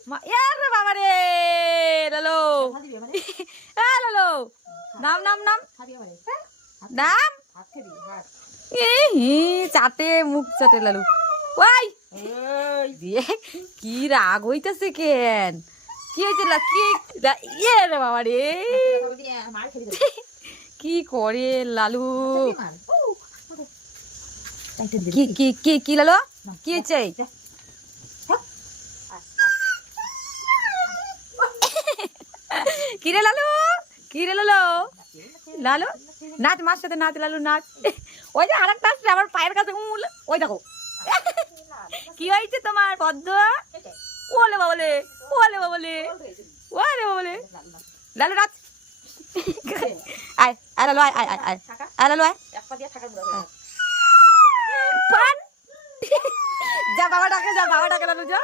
রে বাবা রে লালো লালো নাম নাম নাম নাম চাটে মুখ চাটে লালু ওই দিয়ে কি রাগ হইতেছে কেন কি হয়েছে কি রে বাবা রে কি করে লালু কি কি কি কি লালু কি হয়েছে কি রে লালু কি রে লালু লালু নাচ মার সাথে নাচ লালু নাচ ওই যে আরেকটা আসছে আমার পায়ের কাছে ওই দেখো কি হয়েছে তোমার পদ্ম ওলে বাবলে ওলে বাবলে ওলে বাবলে লালু নাচ আয় আয় লালু আয় আয় আয় আয় লালু আয় পান যা বাবা ডাকে লালু যা